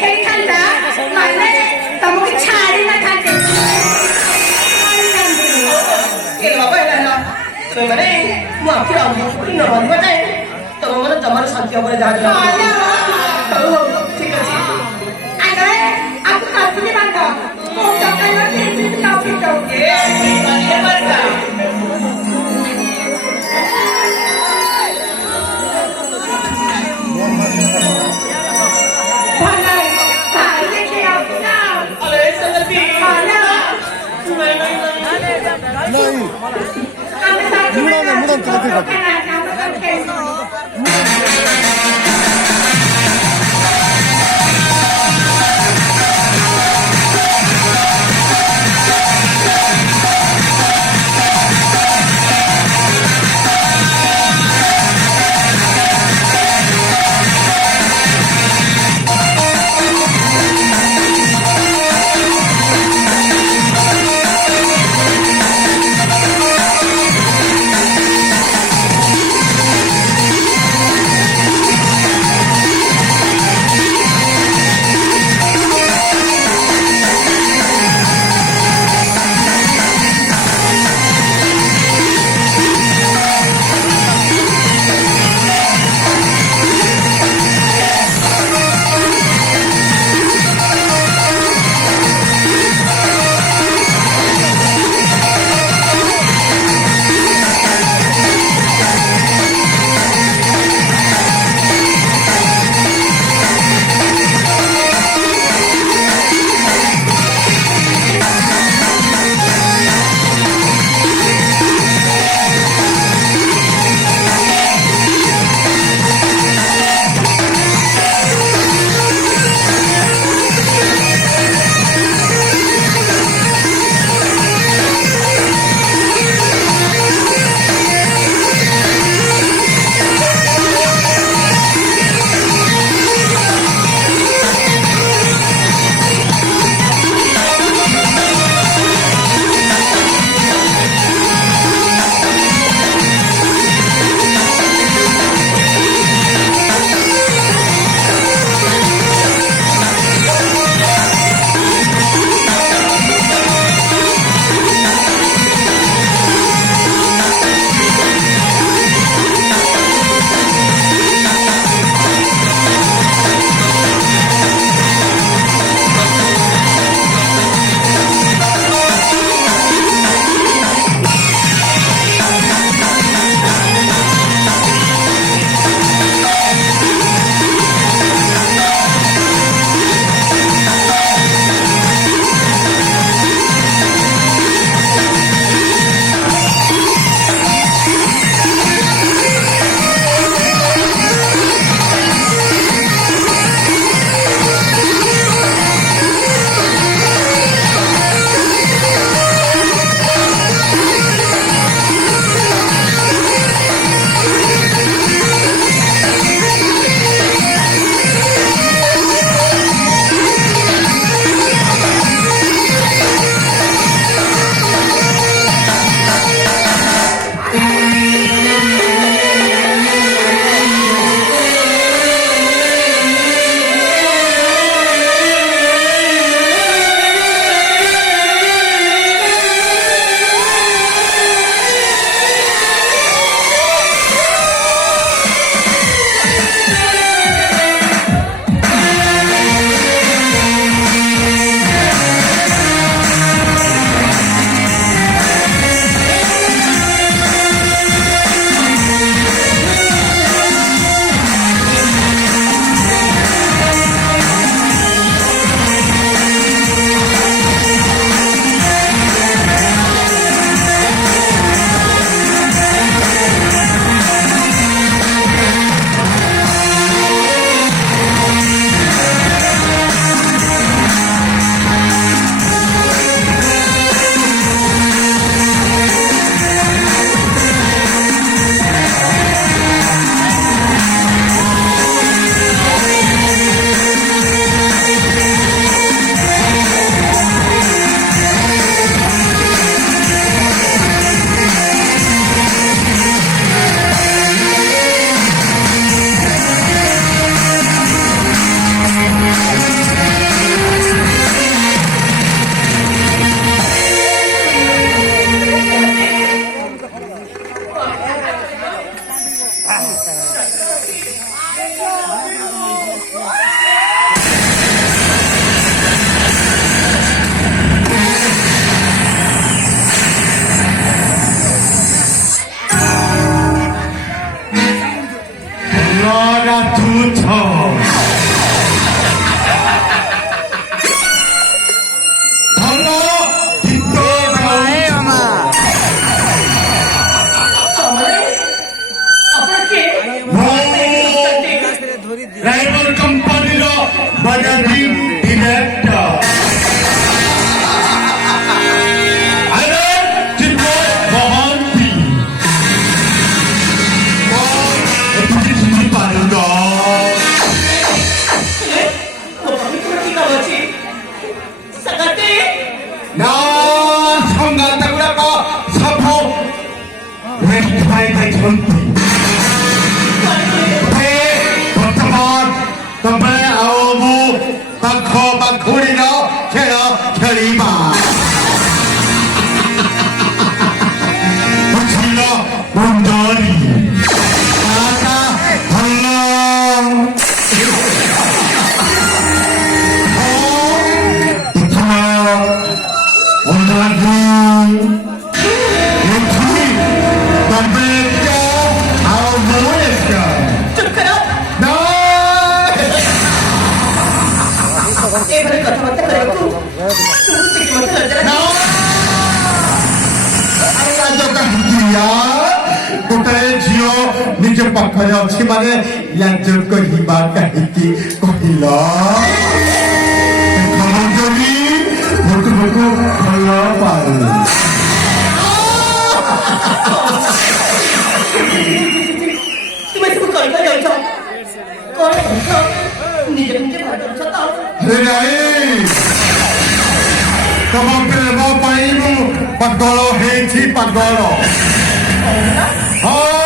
ଖେଳିଥାନ୍ତା ମାନେ ତମକୁ ଛାଡ଼ି ନଥାନ୍ତେ। ମାନେ ମୁଁ ଆଖିରେ ଅମୃତ ରହିବ ନାହିଁ ତମ ମାନେ ଜମାରୁ ଶାନ୍ତି ହବରେ ଯାହା ହଉ ଠିକ ଅଛି aku kasih bangga mau jangan nanti itu tapi tahu 나가 두쳐 달라 뒷도 আপনারা কে রাইভাল কোম্পানির ম্যানেজিং ডিরেক্টর আরে চিন্ময় মহান্তি এটি চিনি পারো না আমি তোরা কি কামাচ্ছি সাকাতে 나 성가다구라고 사포 웹사이트 전티 배 버터만 덤벨 아오무 바커 바쿠리노 캐러 캐리바 박실러 몬더리 아까 달라 오늘은 역시 담배가 아무랬어. চুপ করো 나 এবারে কথাবার্তা করে একটু তুমি কি মতো লজ্জা 나 아저가 හිටියා 고타의 지어 니저 박하여 치마에 양적 거 희망가 있기 거일러 가만적이 먹고 걸러봐요 তুমি এসব করে করে যাচ্ছ করে যাচ্ছ নিজে নিজে ভালো যাচ্ছ তো Renai, kamu kenapa paimu pagolo henti pagolo? Oh,